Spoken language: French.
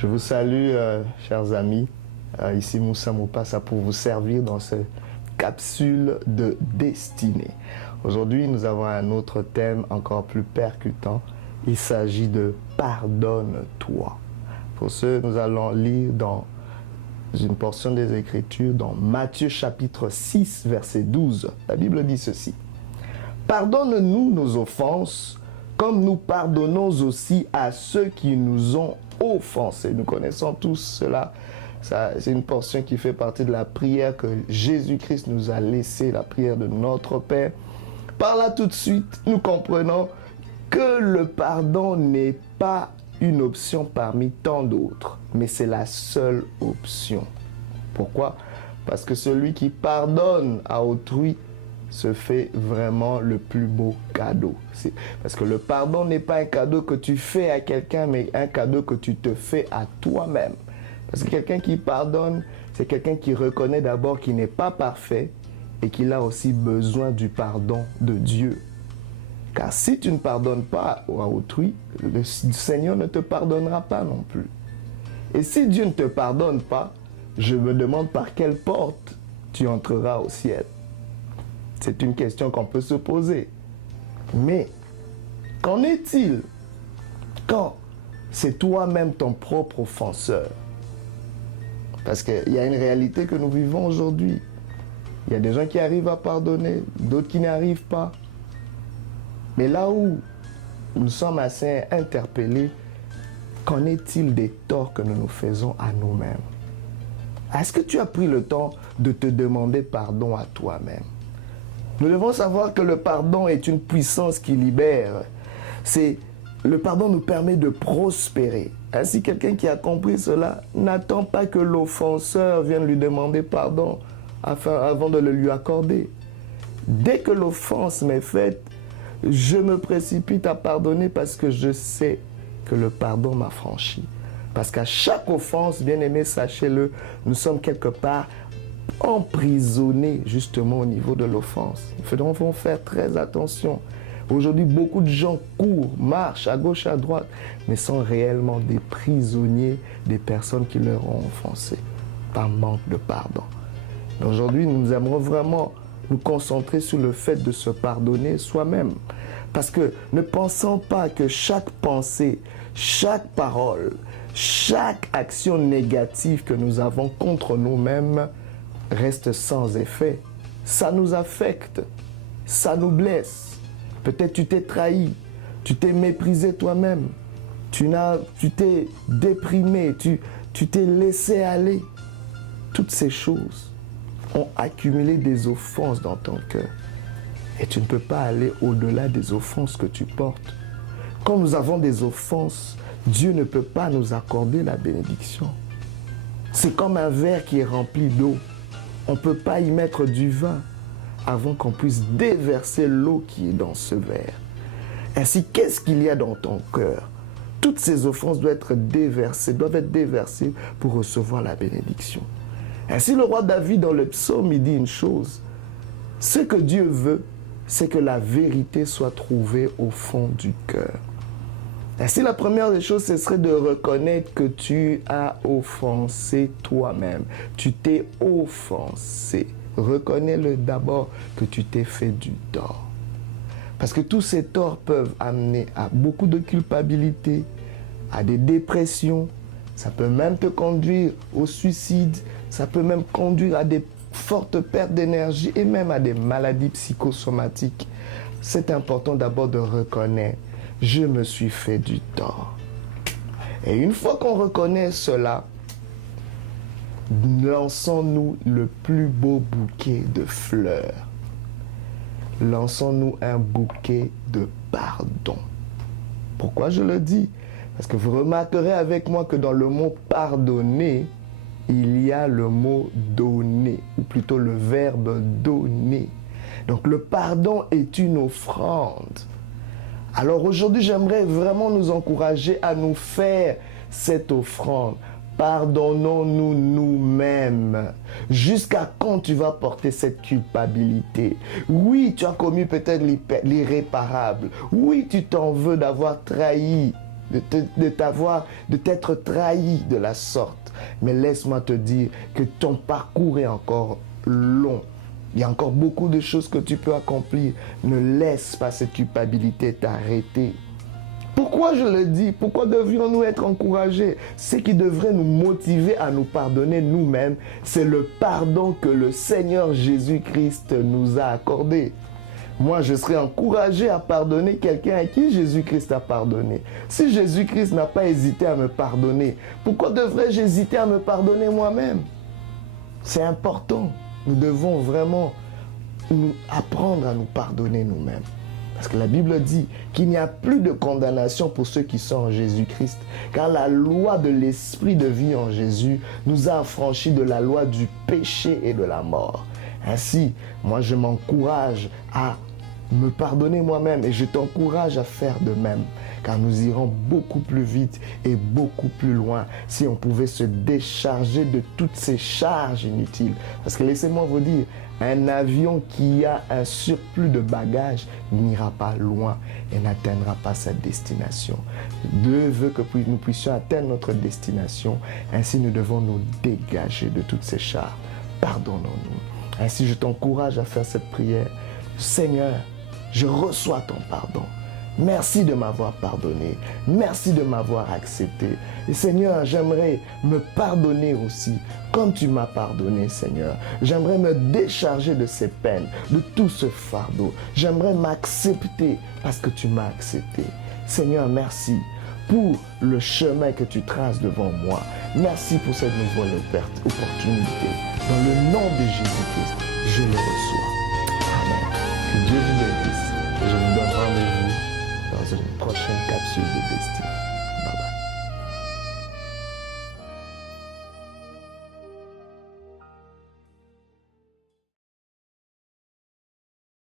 Je vous salue, chers amis. Ici Moussa Moupassa pour vous servir dans cette capsule de destinée. Aujourd'hui, nous avons un autre thème encore plus percutant. Il s'agit de « Pardonne-toi ». Pour ce, nous allons lire dans une portion des Écritures, dans Matthieu chapitre 6, verset 12. La Bible dit ceci. « Pardonne-nous nos offenses, comme nous pardonnons aussi à ceux qui nous ont offensés. » Nous connaissons tous cela. C'est une portion qui fait partie de la prière que Jésus-Christ nous a laissée, la prière de notre Père. Par là, tout de suite, nous comprenons que le pardon n'est pas une option parmi tant d'autres, mais c'est la seule option. Pourquoi? Parce que celui qui pardonne à autrui se fait vraiment le plus beau cadeau. Parce que le pardon n'est pas un cadeau que tu fais à quelqu'un, mais un cadeau que tu te fais à toi-même. Parce que quelqu'un qui pardonne, c'est quelqu'un qui reconnaît d'abord qu'il n'est pas parfait et qu'il a aussi besoin du pardon de Dieu. Car si tu ne pardonnes pas à autrui, le Seigneur ne te pardonnera pas non plus. Et si Dieu ne te pardonne pas, je me demande par quelle porte tu entreras au ciel. C'est une question qu'on peut se poser. Mais qu'en est-il quand c'est toi-même ton propre offenseur? Parce qu'il y a une réalité que nous vivons aujourd'hui. Il y a des gens qui arrivent à pardonner, d'autres qui n'y arrivent pas. Mais là où nous sommes assez interpellés, qu'en est-il des torts que nous nous faisons à nous-mêmes? Est-ce que tu as pris le temps de te demander pardon à toi-même? Nous devons savoir que le pardon est une puissance qui libère. Le pardon nous permet de prospérer. Ainsi, quelqu'un qui a compris cela n'attend pas que l'offenseur vienne lui demander pardon avant de le lui accorder. Dès que l'offense m'est faite, je me précipite à pardonner parce que je sais que le pardon m'a franchi. Parce qu'à chaque offense, bien-aimé, sachez-le, nous sommes quelque part emprisonnés justement au niveau de l'offense. Nous devons faire très attention. Aujourd'hui, beaucoup de gens courent, marchent à gauche, à droite, mais sont réellement des prisonniers des personnes qui leur ont offensé par manque de pardon. Aujourd'hui, nous aimerons vraiment nous concentrer sur le fait de se pardonner soi-même. Parce que ne pensons pas que chaque pensée, chaque parole, chaque action négative que nous avons contre nous-mêmes reste sans effet. Ça nous affecte, ça nous blesse. Peut-être tu t'es trahi, tu t'es méprisé toi-même, tu t'es déprimé, tu t'es laissé aller. Toutes ces choses ont accumulé des offenses dans ton cœur. Et tu ne peux pas aller au-delà des offenses que tu portes. Quand nous avons des offenses, Dieu ne peut pas nous accorder la bénédiction. C'est comme un verre qui est rempli d'eau. On ne peut pas y mettre du vin avant qu'on puisse déverser l'eau qui est dans ce verre. Ainsi, qu'est-ce qu'il y a dans ton cœur? Toutes ces offenses doivent être déversées pour recevoir la bénédiction. Ainsi, le roi David, dans le psaume, il dit une chose. Ce que Dieu veut, c'est que la vérité soit trouvée au fond du cœur. Ainsi, la première des choses, ce serait de reconnaître que tu as offensé toi-même. Tu t'es offensé. Reconnais-le d'abord que tu t'es fait du tort. Parce que tous ces torts peuvent amener à beaucoup de culpabilité, à des dépressions. Ça peut même te conduire au suicide. Ça peut même conduire à des fortes pertes d'énergie et même à des maladies psychosomatiques. C'est important d'abord de reconnaître, je me suis fait du tort. Et une fois qu'on reconnaît cela, lançons-nous le plus beau bouquet de fleurs. Lançons-nous un bouquet de pardon. Pourquoi je le dis? Parce que vous remarquerez avec moi que dans le mot pardonner, il y a le mot donner, ou plutôt le verbe donner. Donc le pardon est une offrande. Alors aujourd'hui, j'aimerais vraiment nous encourager à nous faire cette offrande. Pardonnons-nous nous-mêmes. Jusqu'à quand tu vas porter cette culpabilité? Oui, tu as commis peut-être l'irréparable. Oui, tu t'en veux d'avoir trahi de t'être trahi de la sorte. Mais laisse-moi te dire que ton parcours est encore long. Il y a encore beaucoup de choses que tu peux accomplir. Ne laisse pas cette culpabilité t'arrêter. Pourquoi je le dis? Pourquoi devrions-nous être encouragés? Ce qui devrait nous motiver à nous pardonner nous-mêmes, c'est le pardon que le Seigneur Jésus-Christ nous a accordé. Moi, je serais encouragé à pardonner quelqu'un à qui Jésus-Christ a pardonné. Si Jésus-Christ n'a pas hésité à me pardonner, pourquoi devrais-je hésiter à me pardonner moi-même? C'est important. Nous devons vraiment apprendre à nous pardonner nous-mêmes. Parce que la Bible dit qu'il n'y a plus de condamnation pour ceux qui sont en Jésus-Christ. Car la loi de l'esprit de vie en Jésus nous a affranchis de la loi du péché et de la mort. Ainsi, moi je m'encourage à me pardonner moi-même et je t'encourage à faire de même. Car nous irons beaucoup plus vite et beaucoup plus loin si on pouvait se décharger de toutes ces charges inutiles. Parce que laissez-moi vous dire, un avion qui a un surplus de bagages n'ira pas loin et n'atteindra pas sa destination. Dieu veut que nous puissions atteindre notre destination. Ainsi, nous devons nous dégager de toutes ces charges. Pardonnons-nous. Ainsi, je t'encourage à faire cette prière. Seigneur, je reçois ton pardon. Merci de m'avoir pardonné. Merci de m'avoir accepté. Et Seigneur, j'aimerais me pardonner aussi, comme tu m'as pardonné, Seigneur. J'aimerais me décharger de ces peines, de tout ce fardeau. J'aimerais m'accepter parce que tu m'as accepté. Seigneur, merci pour le chemin que tu traces devant moi. Merci pour cette nouvelle opportunité. Dans le nom de Jésus-Christ, je le reçois. Amen. Que Dieu vous bénisse. Je vous donne rendez-vous dans une prochaine capsule de destinée.